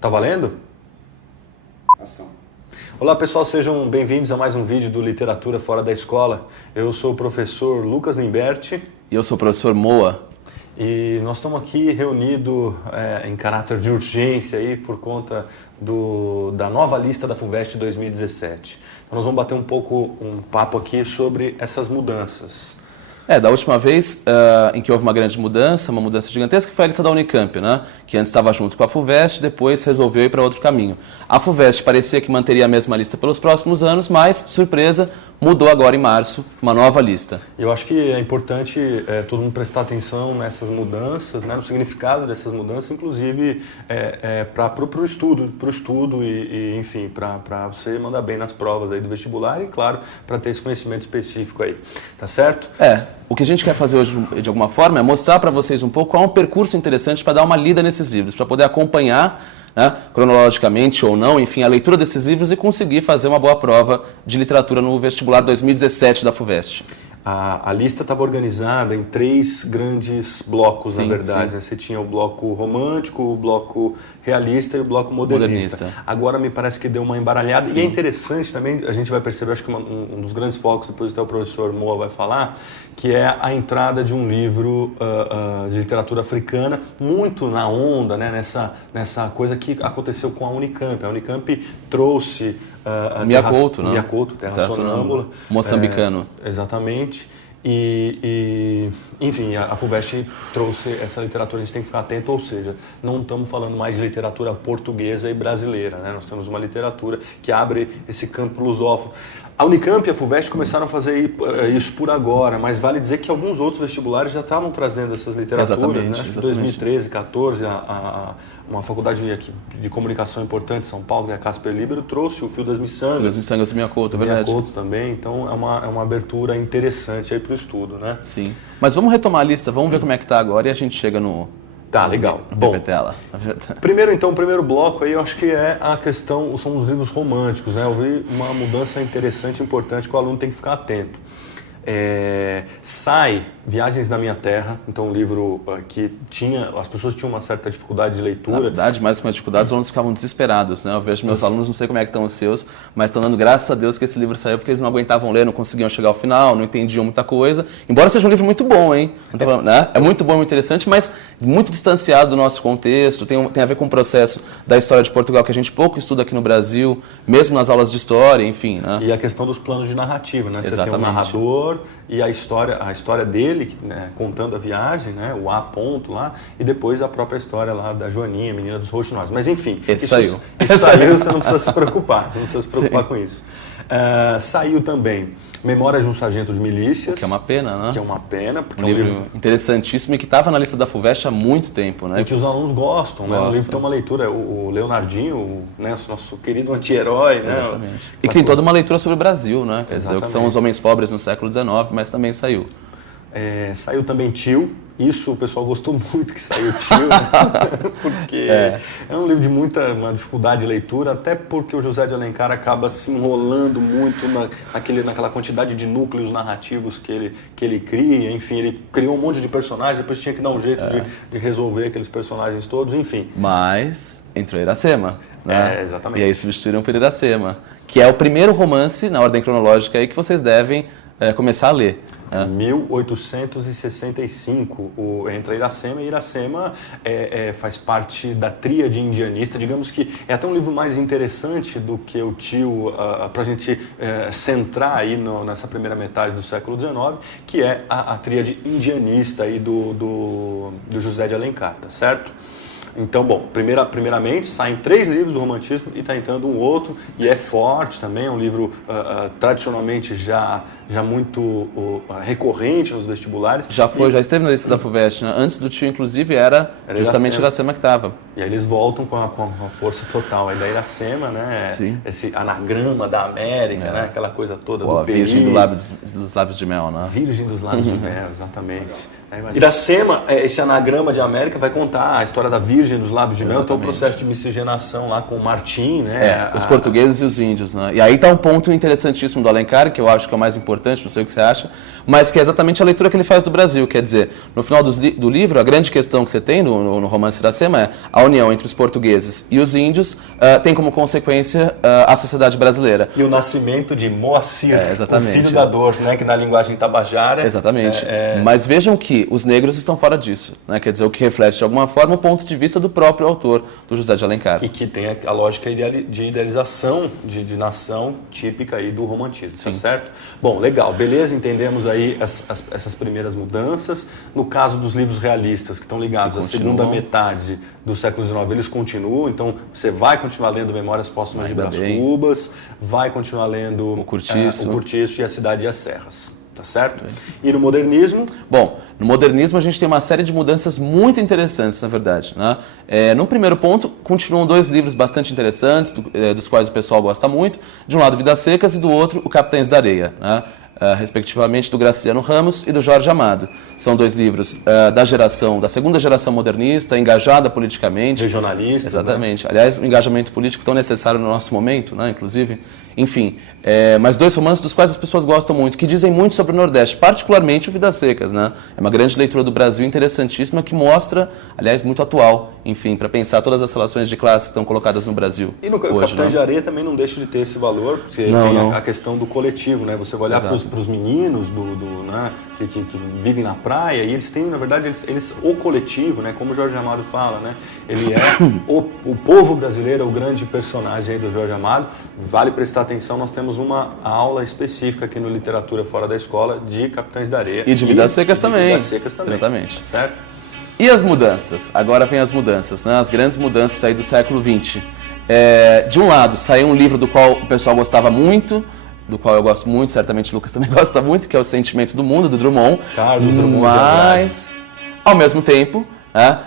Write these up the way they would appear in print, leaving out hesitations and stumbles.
Tá valendo? Ação. Olá pessoal, sejam bem-vindos a mais um vídeo do Literatura Fora da Escola. Eu sou o professor Lucas Limberti. E eu sou o professor Moa. E nós estamos aqui reunidos em caráter de urgência aí, por conta da nova lista da FUVEST 2017. Então, nós vamos bater um papo aqui sobre essas mudanças. Da última vez em que houve uma grande mudança, uma mudança gigantesca, foi a lista da Unicamp, né? Que antes estava junto com a FUVEST, depois resolveu ir para outro caminho. A FUVEST parecia que manteria a mesma lista pelos próximos anos, mas, surpresa, mudou agora em março, uma nova lista. Eu acho que é importante todo mundo prestar atenção nessas mudanças, né, no significado dessas mudanças, inclusive para o estudo e enfim, para você mandar bem nas provas aí do vestibular e, claro, para ter esse conhecimento específico aí, tá certo? O que a gente quer fazer hoje, de alguma forma, é mostrar para vocês um pouco qual é um percurso interessante para dar uma lida nesses livros, para poder acompanhar, né, cronologicamente ou não, enfim, a leitura desses livros e conseguir fazer uma boa prova de literatura no vestibular 2017 da FUVEST. A lista estava organizada em 3 grandes blocos, sim, na verdade. sim. Né? Você tinha o bloco romântico, o bloco realista e o bloco modernista. Agora me parece que deu uma embaralhada. Sim. E é interessante também, a gente vai perceber, acho que um dos grandes focos, depois até o professor Moa vai falar, que é a entrada de um livro de literatura africana, muito na onda, né? nessa coisa que aconteceu com a Unicamp. A Unicamp trouxe Mia Couto, né? Mia Couto, Terra Sonâmbula. Moçambicano. Exatamente. Enfim, a FUVEST trouxe essa literatura, a gente tem que ficar atento, ou seja, não estamos falando mais de literatura portuguesa e brasileira, né? Nós temos uma literatura que abre esse campo lusófono. A Unicamp e a FUVEST começaram a fazer isso por agora, mas vale dizer que alguns outros vestibulares já estavam trazendo essas literaturas. Exatamente, né? Acho que em 2013, 2014, uma faculdade aqui de comunicação importante, São Paulo, que é a Casper Libero, trouxe o Fio das Miçangas. Fio das Miçangas do Mia Couto, é verdade. Mia Couto também, então é uma abertura interessante aí para o estudo, né? Sim. Mas vamos retomar a lista, vamos ver como é que está agora e a gente chega no... Tá, legal. Bom, o primeiro bloco aí eu acho que é a questão, são os livros românticos, né? Eu vi uma mudança interessante, importante, que o aluno tem que ficar atento. Sai Viagens da Minha Terra, então um livro que as pessoas tinham uma certa dificuldade de leitura. Na verdade, mais que uma dificuldade, os alunos ficavam desesperados, né? Eu vejo meus alunos, não sei como é que estão os seus, mas estão dando graças a Deus que esse livro saiu, porque eles não aguentavam ler, não conseguiam chegar ao final, não entendiam muita coisa, embora seja um livro muito bom, hein? Né? É muito bom, muito interessante, mas muito distanciado do nosso contexto, tem a ver com o processo da história de Portugal, que a gente pouco estuda aqui no Brasil, mesmo nas aulas de história, enfim, né? E a questão dos planos de narrativa, né? Você Exatamente. tem um narrador e a história dele, né, contando a viagem, né, o A ponto lá, e depois a própria história lá da Joaninha, menina dos roxinóis. Mas enfim, isso saiu, você não precisa se preocupar, com isso. Saiu também Memórias de um Sargento de Milícias. Que é uma pena, né? Que é uma pena. Porque um livro interessantíssimo e que estava na lista da FUVEST há muito tempo, né? E que os alunos gostam, né? O livro tem uma leitura, o Leonardinho, né? Nosso querido anti-herói, né? Exatamente. E que tem toda uma leitura sobre o Brasil, né? Quer dizer, o que são os homens pobres no século XIX, mas também saiu. Saiu também Tio. Isso o pessoal gostou muito que saiu Tio, né? Porque é um livro de uma dificuldade de leitura, até porque o José de Alencar acaba se enrolando muito naquela quantidade de núcleos narrativos que ele cria. Enfim, ele criou um monte de personagens, depois tinha que dar um jeito de resolver aqueles personagens todos, enfim. Mas entrou Iracema, né? Exatamente. E aí substituíram por Iracema, que é o primeiro romance, na ordem cronológica, aí, que vocês devem começar a ler. 1865, entra Iracema, e Iracema faz parte da tríade indianista. Digamos que é até um livro mais interessante do que o Tio, para a gente centrar aí nessa primeira metade do século XIX, que é a tríade indianista aí do José de Alencar, tá certo? Então, bom, primeiramente saem 3 livros do romantismo e está entrando um outro, e é forte também, é um livro tradicionalmente já muito recorrente nos vestibulares. Já esteve na lista da FUVEST, né? Antes do Tio, inclusive, era justamente Iracema que estava. E aí eles voltam com a força total aí da Iracema, né? Sim. Esse anagrama da América, né? Aquela coisa toda do Virgem dos lábios de mel, né? Virgem dos lábios de mel, exatamente. Iracema, esse anagrama de América vai contar a história da Virgem virgem dos lábios de mel, então o Exatamente. processo de miscigenação lá com o Martim, né? Os portugueses e os índios, né? E aí está um ponto interessantíssimo do Alencar, que eu acho que é o mais importante, não sei o que você acha, mas que é exatamente a leitura que ele faz do Brasil. Quer dizer, no final do livro, a grande questão que você tem no romance Iracema é a união entre os portugueses e os índios tem como consequência a sociedade brasileira. E o nascimento de Moacir, exatamente. o filho da dor, né? Que na linguagem tabajara... Exatamente. Mas vejam que os negros estão fora disso, né? Quer dizer, o que reflete de alguma forma o ponto de vista do próprio autor, do José de Alencar. E que tem a lógica de idealização de nação típica aí do romantismo, tá certo? Bom, legal, beleza, entendemos aí essas primeiras mudanças. No caso dos livros realistas, que estão ligados à segunda metade do século XIX, eles continuam, então você vai continuar lendo Memórias Póstumas de Brás Cubas, vai continuar lendo o Curtiço e A Cidade e as Serras. Tá certo? E no modernismo? Bom, no modernismo a gente tem uma série de mudanças muito interessantes, na verdade. Né? No primeiro ponto, continuam dois livros bastante interessantes, dos quais o pessoal gosta muito. De um lado, Vidas Secas, e do outro, O Capitães da Areia, né? Respectivamente do Graciliano Ramos e do Jorge Amado. São dois livros da segunda geração modernista, engajada politicamente. Regionalista. Exatamente. Né? Aliás, um engajamento político tão necessário no nosso momento, né? Inclusive. Enfim, mas dois romances dos quais as pessoas gostam muito, que dizem muito sobre o Nordeste, particularmente o Vidas Secas, né? É uma grande leitura do Brasil interessantíssima que mostra, aliás, muito atual, enfim, para pensar todas as relações de classe que estão colocadas no Brasil. E no Capitães de Areia também não deixa de ter esse valor, porque tem a questão do coletivo, né? Você vai olhar para os meninos né? que vivem na praia e eles têm, na verdade, eles o coletivo, né? Como o Jorge Amado fala, né? Ele é o povo brasileiro, é o grande personagem aí do Jorge Amado. Vale prestar atenção, nós temos uma aula específica aqui no Literatura Fora da Escola de Capitães da Areia. E de Vidas Secas também. Vidas Secas também. Exatamente. Certo? E as mudanças? Agora vem as mudanças, né? As grandes mudanças aí do século XX. De um lado, saiu um livro do qual o pessoal gostava muito, do qual eu gosto muito, certamente o Lucas também gosta muito, que é O Sentimento do Mundo, do Drummond. Carlos Drummond. Mas, ao mesmo tempo, né?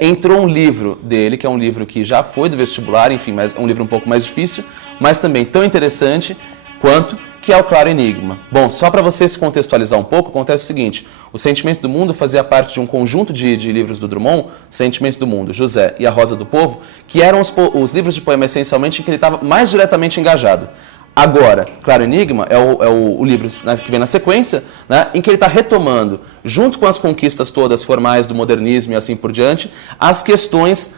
Entrou um livro dele, que é um livro que já foi do vestibular, enfim, mas é um livro um pouco mais difícil, mas também tão interessante quanto, que é o Claro Enigma. Bom, só para você se contextualizar um pouco, acontece o seguinte: O Sentimento do Mundo fazia parte de um conjunto de livros do Drummond, Sentimento do Mundo, José e A Rosa do Povo, que eram os livros de poema essencialmente em que ele estava mais diretamente engajado. Agora, Claro Enigma é o livro, né, que vem na sequência, né, em que ele está retomando, junto com as conquistas todas formais do modernismo e assim por diante, as questões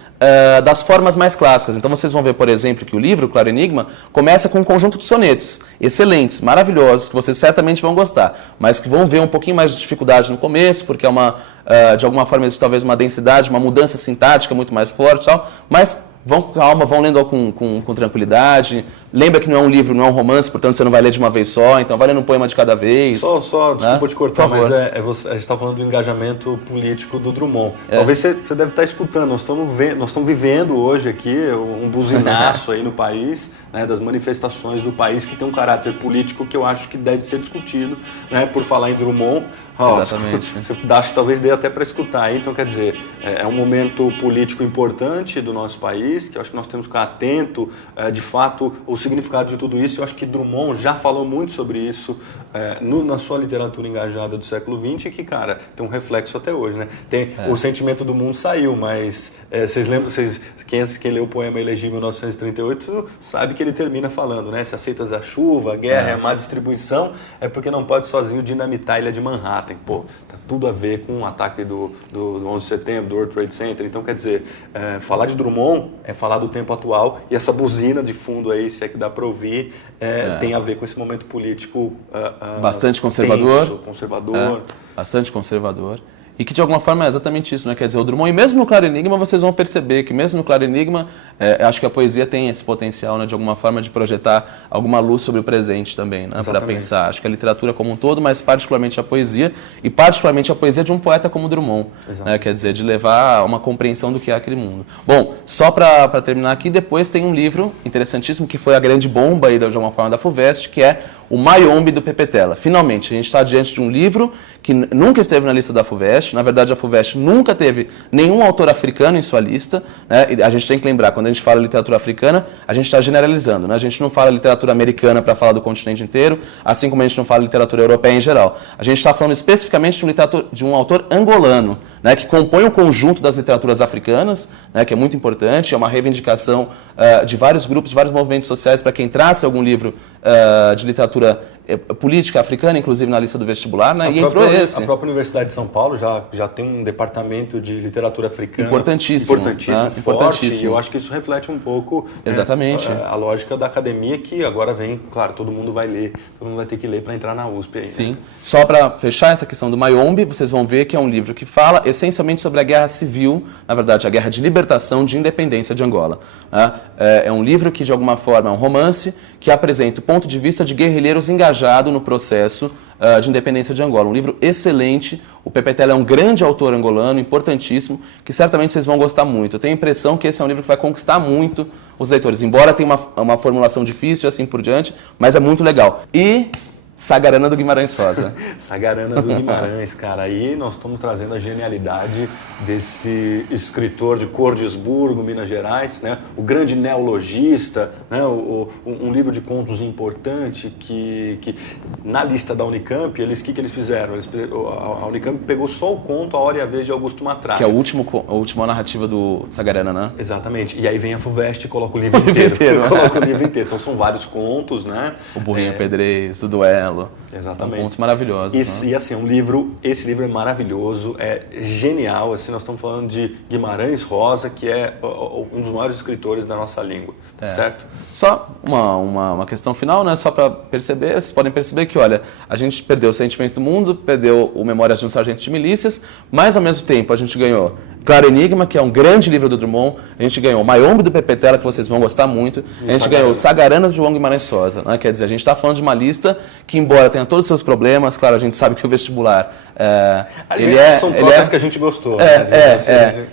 das formas mais clássicas. Então vocês vão ver, por exemplo, que o livro, Claro Enigma, começa com um conjunto de sonetos excelentes, maravilhosos, que vocês certamente vão gostar, mas que vão ver um pouquinho mais de dificuldade no começo, porque é de alguma forma existe talvez uma densidade, uma mudança sintática muito mais forte e tal, mas vão com calma, vão lendo com tranquilidade. Lembra que não é um livro, não é um romance, portanto você não vai ler de uma vez só, então vai lendo um poema de cada vez. Só desculpa te cortar, Por favor. mas a gente está falando do engajamento político do Drummond. Talvez você deve estar escutando, nós estamos vivendo hoje aqui um buzinaço aí no país, né, das manifestações do país que tem um caráter político que eu acho que deve ser discutido, né, por falar em Drummond. Exatamente. Você acha que talvez dê até para escutar aí, então quer dizer, é um momento político importante do nosso país, que eu acho que nós temos que ficar atento, de fato, o significado de tudo isso. Eu acho que Drummond já falou muito sobre isso na sua literatura engajada do século XX, e que, cara, tem um reflexo até hoje, né? O Sentimento do Mundo saiu, mas vocês lembram, quem leu o poema Elegi em 1938 sabe que ele termina falando, né? Se aceitas a chuva, a guerra e a má distribuição, é porque não pode sozinho dinamitar a ilha de Manhattan. Pô, tá tudo a ver com o ataque do 11 de setembro, do World Trade Center. Então, quer dizer, falar de Drummond é falar do tempo atual, e essa buzina de fundo aí, se é que dá para ouvir, tem a ver com esse momento político bastante conservador. Tenso, conservador. Bastante conservador. E que de alguma forma é exatamente isso, né? Quer dizer, o Drummond, e mesmo no Claro Enigma, vocês vão perceber que mesmo no Claro Enigma, acho que a poesia tem esse potencial, né, de alguma forma de projetar alguma luz sobre o presente também, né, para pensar. Acho que a literatura como um todo, mas particularmente a poesia, e particularmente a poesia de um poeta como Drummond, né, quer dizer, de levar a uma compreensão do que é aquele mundo. Bom, só para terminar aqui, depois tem um livro interessantíssimo que foi a grande bomba aí, de alguma forma, da FUVEST, que é o Mayombe do Pepe Tela. Finalmente, a gente está diante de um livro que nunca esteve na lista da FUVEST. Na verdade, a FUVEST nunca teve nenhum autor africano em sua lista, né? E a gente tem que lembrar, quando a gente fala literatura africana, a gente está generalizando, né? A gente não fala literatura americana para falar do continente inteiro, assim como a gente não fala literatura europeia em geral. A gente está falando especificamente de um autor angolano, né? Que compõe um conjunto das literaturas africanas, né? Que é muito importante, é uma reivindicação de vários grupos, de vários movimentos sociais para que entrasse algum livro de literatura política africana, inclusive na lista do vestibular, né? E entrou esse. A própria Universidade de São Paulo já tem um departamento de literatura africana importantíssimo, né? Forte, e eu acho que isso reflete um pouco exatamente a lógica da academia, que agora vem, claro, todo mundo vai ler, todo mundo vai ter que ler para entrar na USP aí, Sim. Né? Só para fechar essa questão do Mayombe, vocês vão ver que é um livro que fala essencialmente sobre a guerra civil, na verdade, a guerra de libertação, de independência de Angola. Né? É um livro que, de alguma forma, é um romance que apresenta o ponto de vista de guerrilheiros engajados no processo de independência de Angola. Um livro excelente. O Pepe Tela é um grande autor angolano, importantíssimo, que certamente vocês vão gostar muito. Eu tenho a impressão que esse é um livro que vai conquistar muito os leitores, embora tenha uma formulação difícil e assim por diante, mas é muito legal. E Sagarana do Guimarães Rosa. Sagarana do Guimarães, cara. Aí nós estamos trazendo a genialidade desse escritor de Cordisburgo, Minas Gerais, né? O grande neologista, né? Um livro de contos importante que na lista da Unicamp, que eles fizeram? A Unicamp pegou só o conto A Hora e a Vez de Augusto Matraga. Que é a última narrativa do Sagarana, né? Exatamente. E aí vem a FUVEST e coloca o livro inteiro. Coloca o livro inteiro. Então são vários contos, né? O Burrinho Pedrez, o Duelo. Exatamente. São contos maravilhosos. E assim, esse livro é maravilhoso, é genial. Assim, nós estamos falando de Guimarães Rosa, que é um dos maiores escritores da nossa língua, certo? Só uma questão final, né? Só para perceber, vocês podem perceber que, olha, a gente perdeu o Sentimento do Mundo, perdeu o Memórias de um Sargento de Milícias, mas ao mesmo tempo a gente ganhou Claro Enigma, que é um grande livro do Drummond, a gente ganhou Mayombe do Pepe Tela, que vocês vão gostar muito, a gente ganhou Sagarana do João Guimarães Rosa, né? Quer dizer, a gente está falando de uma lista que, embora tenha todos os seus problemas, claro, a gente sabe que o vestibular são coisas que a gente gostou.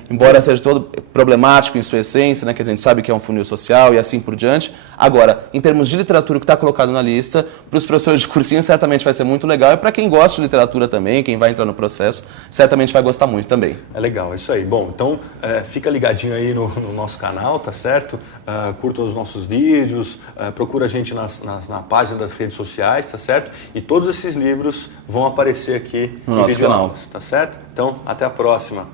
Embora seja todo problemático em sua essência, né? Que a gente sabe que é um funil social e assim por diante. Agora, em termos de literatura que está colocado na lista, para os professores de cursinho certamente vai ser muito legal, e para quem gosta de literatura também, quem vai entrar no processo, certamente vai gostar muito também. É legal, é isso aí. Bom, então fica ligadinho aí no nosso canal, tá certo? Curta os nossos vídeos, procura a gente na página das redes sociais, tá certo? E todos esses livros vão aparecer aqui no nosso canal, tá certo? Então, até a próxima.